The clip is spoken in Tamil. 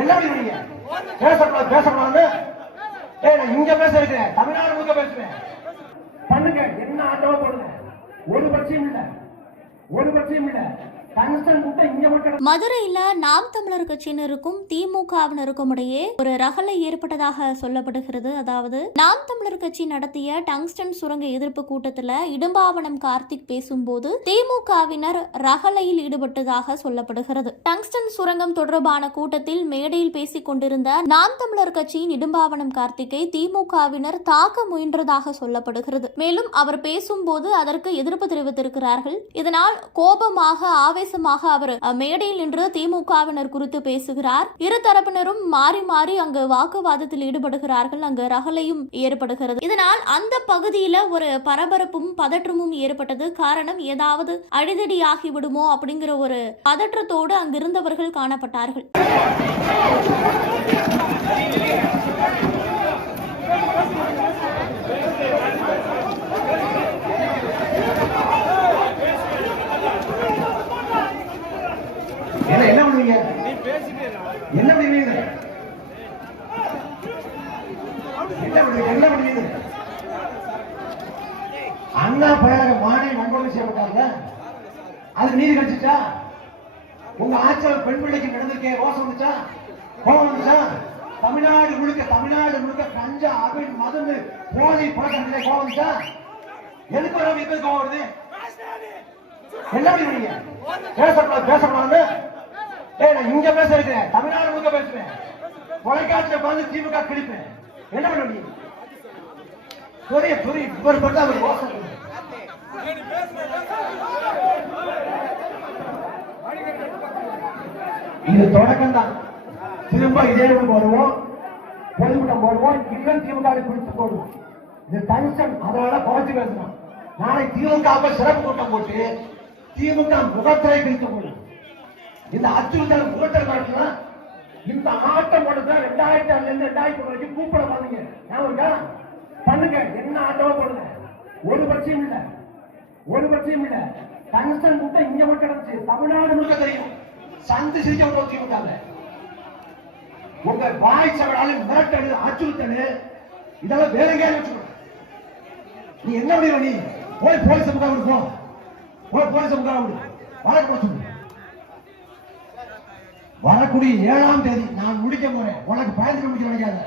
என்ன பண்ணுவீங்க? பேசக்கூடாது பேசக்கூடாது. நான் இங்க பேச இருக்கிறேன், தமிழ்நாடு முழுக்க பேசுவேன். பண்ணுங்க, என்ன ஆட்டவோ போடுங்க. ஒரு பட்சியும் இல்ல, ஒரு பட்சியும் இல்ல. மதுரையில நாம் தமிழர் கட்சியினருக்கும் திமுகவினருக்கும் இடையே ஒரு ரகளை ஏற்பட்டதாக சொல்லப்படுகிறது. அதாவது நாம் தமிழர் கட்சி நடத்திய டங்ஸ்டன் சுரங்க எதிர்ப்பு கூட்டத்தில் இடும்பாவனம் கார்த்திக் பேசும்போது திமுகவினர் ரகளையில் ஈடுபட்டதாக சொல்லப்படுகிறது. டங்ஸ்டன் சுரங்கம் தொடர்பான கூட்டத்தில் மேடையில் பேசிக் கொண்டிருந்த நாம் தமிழர் கட்சியின் இடும்பாவனம் கார்த்திக்கை திமுகவினர் தாக்க முயன்றதாக சொல்லப்படுகிறது. மேலும் அவர் பேசும்போது அதற்கு எதிர்ப்பு தெரிவித்திருக்கிறார்கள். இதனால் கோபமாக அவர் மேடையில் நின்று திமுகவினர் குறித்து பேசுகிறார். இரு தரப்பினரும் மாறி மாறி அங்கு வாக்குவாதத்தில் ஈடுபடுகிறார்கள். அங்கு ரகளையும் ஏற்படுகிறது. இதனால் அந்த பகுதியில் ஒரு பரபரப்பும் பதற்றமும் ஏற்பட்டது. காரணம், ஏதாவது அடிதடி ஆகிவிடுமோ அப்படிங்கிற ஒரு பதற்றத்தோடு அங்கிருந்தவர்கள் காணப்பட்டார்கள். என்ன பண்ணுவீங்க? என்ன பண்ணுவீங்க? என்ன பண்ணுவீங்க? அண்ணா பழக மாநில வன்கொடுமை செய்யப்பட்டாங்க, அது நீதி கிடைச்சிச்சா? உங்க ஆட்சியாளர் பெண் பிள்ளைக்கு நடந்திருக்கே ரோசம் வந்துச்சா? கோபம் வந்துச்சா? தமிழ்நாடு முழுக்க கஞ்சா அபின் மது போதை பழக்கம் கோபம் வந்துச்சா? எதுக்கு வர இப்ப கோபம் வருது? என்ன பண்ணுவீங்க? பேசக்கூடாது பேசக்கூடாது. நான் இங்க பேச இருக்கிறேன், தமிழ்நாடு முழுக்க பேசுவேன். தொலைக்காட்சியை பார்த்து திமுக கிழிப்பேன். என்ன பண்ண முடியும்? இவர் பார்த்தா அவர் யோசனை. இது தொடக்கம் தான். திரும்ப இதே வருவோம், பொதுக்கூட்டம் போடுவோம், இன்னும் திமுக பிடித்து போடுவோம். இது டென்ஷன், அதனால குறைச்சு பேசணும். நாளை திமுக சிறப்பு கூட்டம் போட்டு திமுக முகத்திரை பிரித்து போடும். இந்த அச்சுறுத்தல் முகத்தில் காட்டினா இந்த ஆட்டம் போடுறது 2006 2000 வரைக்கும் கூப்பிட பாருங்க. பண்ணுங்க, என்ன ஆட்டமோ போடுங்க. ஒரு பட்சியும் இல்ல, ஒரு பட்சியும் இல்ல. டங்ஸ்டன் முட்டை இங்க மட்டும் கிடந்துச்சு, தமிழ்நாடு முழுக்க தெரியும். சந்து சிரிக்க போச்சு விட்டாங்க. உங்க வாய் சவடால மிரட்டல் அச்சுறுத்தல் இதெல்லாம் வேற எங்கேயாவது வச்சுக்கணும். நீ என்ன முடியும்? நீ போய் போலீஸ் முகாம் போ, போய் போலீஸ் முகாம் வழக்கு போச்சு. வரக்கூடிய 7ஆம் தேதி நான் முடிக்க போறேன். உனக்கு பயந்து முடிக்க நினைக்காத.